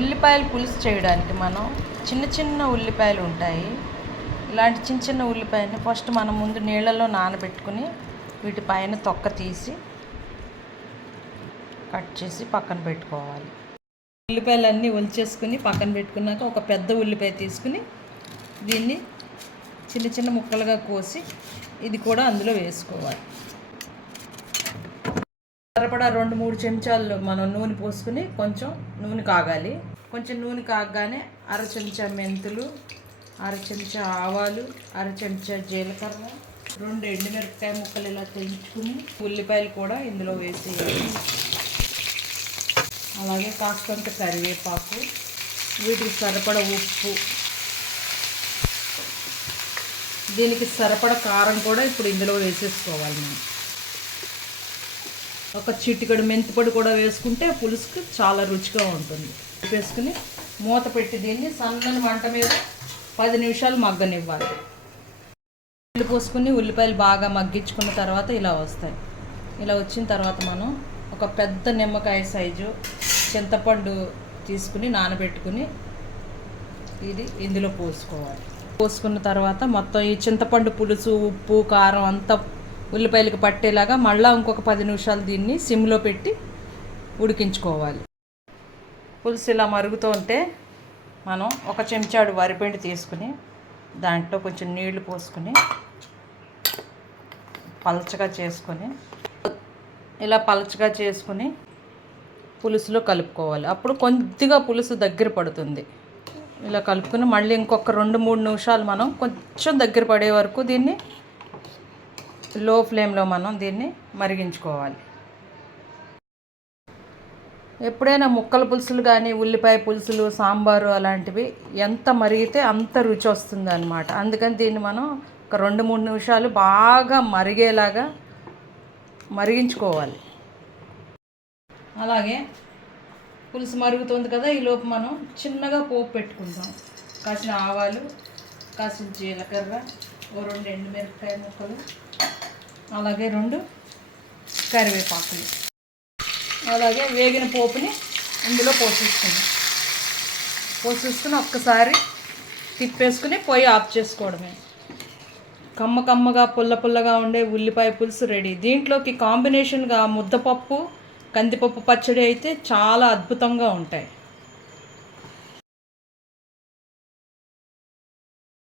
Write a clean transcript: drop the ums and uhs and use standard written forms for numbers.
ఉల్లిపాయలు పులుసు చేయడానికి మనం చిన్న చిన్న ఉల్లిపాయలు ఉంటాయి. ఇలాంటి చిన్న చిన్న ఉల్లిపాయని ఫస్ట్ మనం ముందు నీళ్ళల్లో నానబెట్టుకుని వీటి పైన తొక్క తీసి కట్ చేసి పక్కన పెట్టుకోవాలి. ఉల్లిపాయలన్నీ ఒలిచేసుకుని పక్కన పెట్టుకున్నాక ఒక పెద్ద ఉల్లిపాయ తీసుకుని దీన్ని చిన్న చిన్న ముక్కలుగా కోసి ఇది కూడా అందులో వేసుకోవాలి. సరిపడా 2-3 చెంచాలు మనం నూనె పోసుకుని కొంచెం నూనె కాగాలి. కొంచెం నూనె కాగగానే 1/2 చెంచా మెంతులు, 1/2 చెంచా ఆవాలు, 1/2 చెంచా జీలకర్ర, 2 ఎండుమిరపకాయ ముక్కలు ఇలా తెంచుకుని ఉల్లిపాయలు కూడా ఇందులో వేసేయాలి. అలాగే కాస్తంత కరివేపాకు, వీటికి సరిపడ ఉప్పు, దీనికి సరిపడ కారం కూడా ఇప్పుడు ఇందులో వేసేసుకోవాలి. మనం ఒక చిటికెడు మెంతిపొడి కూడా వేసుకుంటే పులుసుకు చాలా రుచిగా ఉంటుంది. వేసుకుని మూత పెట్టి దీన్ని సన్నని మంట మీద 10 నిమిషాలు మగ్గనివ్వాలి. నీళ్ళు పోసుకుని ఉల్లిపాయలు బాగా మగ్గించుకున్న తర్వాత ఇలా వస్తాయి. ఇలా వచ్చిన తర్వాత మనం ఒక పెద్ద నిమ్మకాయ సైజు చింతపండు తీసుకుని నానబెట్టుకుని ఇది ఇందులో పోసుకోవాలి. పోసుకున్న తర్వాత మొత్తం ఈ చింతపండు పులుసు, ఉప్పు, కారం అంతా ఉల్లిపాయలకు పట్టేలాగా మళ్ళీ ఇంకొక 10 నిమిషాలు దీన్ని సిమ్లో పెట్టి ఉడికించుకోవాలి. పులుసు ఇలా మరుగుతూ ఉంటే మనం ఒక చెంచాడు వరిపిండి తీసుకుని దాంట్లో కొంచెం నీళ్లు పోసుకుని పలచగా చేసుకొని ఇలా పలచగా చేసుకుని పులుసులో కలుపుకోవాలి. అప్పుడు కొద్దిగా పులుసు దగ్గర పడుతుంది. ఇలా కలుపుకుని మళ్ళీ ఇంకొక 2-3 నిమిషాలు మనం కొంచెం దగ్గర పడే వరకు దీన్ని లో ఫ్లేమ్లో మనం దీన్ని మరిగించుకోవాలి. ఎప్పుడైనా ముక్కల పులుసులు కానీ ఉల్లిపాయ పులుసులు, సాంబారు అలాంటివి ఎంత మరిగితే అంత రుచి వస్తుంది అన్నమాట. అందుకని దీన్ని మనం ఒక 2-3 నిమిషాలు బాగా మరిగేలాగా మరిగించుకోవాలి. అలాగే పులుసు మరుగుతుంది కదా, ఈలోపు మనం చిన్నగా పోపు పెట్టుకుందాం. కాసిన ఆవాలు, కాసిన జీలకర్ర, 2 ఎండుమిరపకాయ ముక్కలు, అలాగే 2 కరివేపాకులు, అలాగే వేగిన పోపుని ఇందులో పోసేసుకుని ఒక్కసారి తిప్పేసుకుని పొయ్యి ఆఫ్ చేసుకోవడమే. కమ్మగా పుల్లగా ఉండే ఉల్లిపాయ పులుసు రెడీ. దీంట్లోకి కాంబినేషన్గా ముద్దపప్పు, కందిపప్పు పచ్చడి అయితే చాలా అద్భుతంగా ఉంటాయి.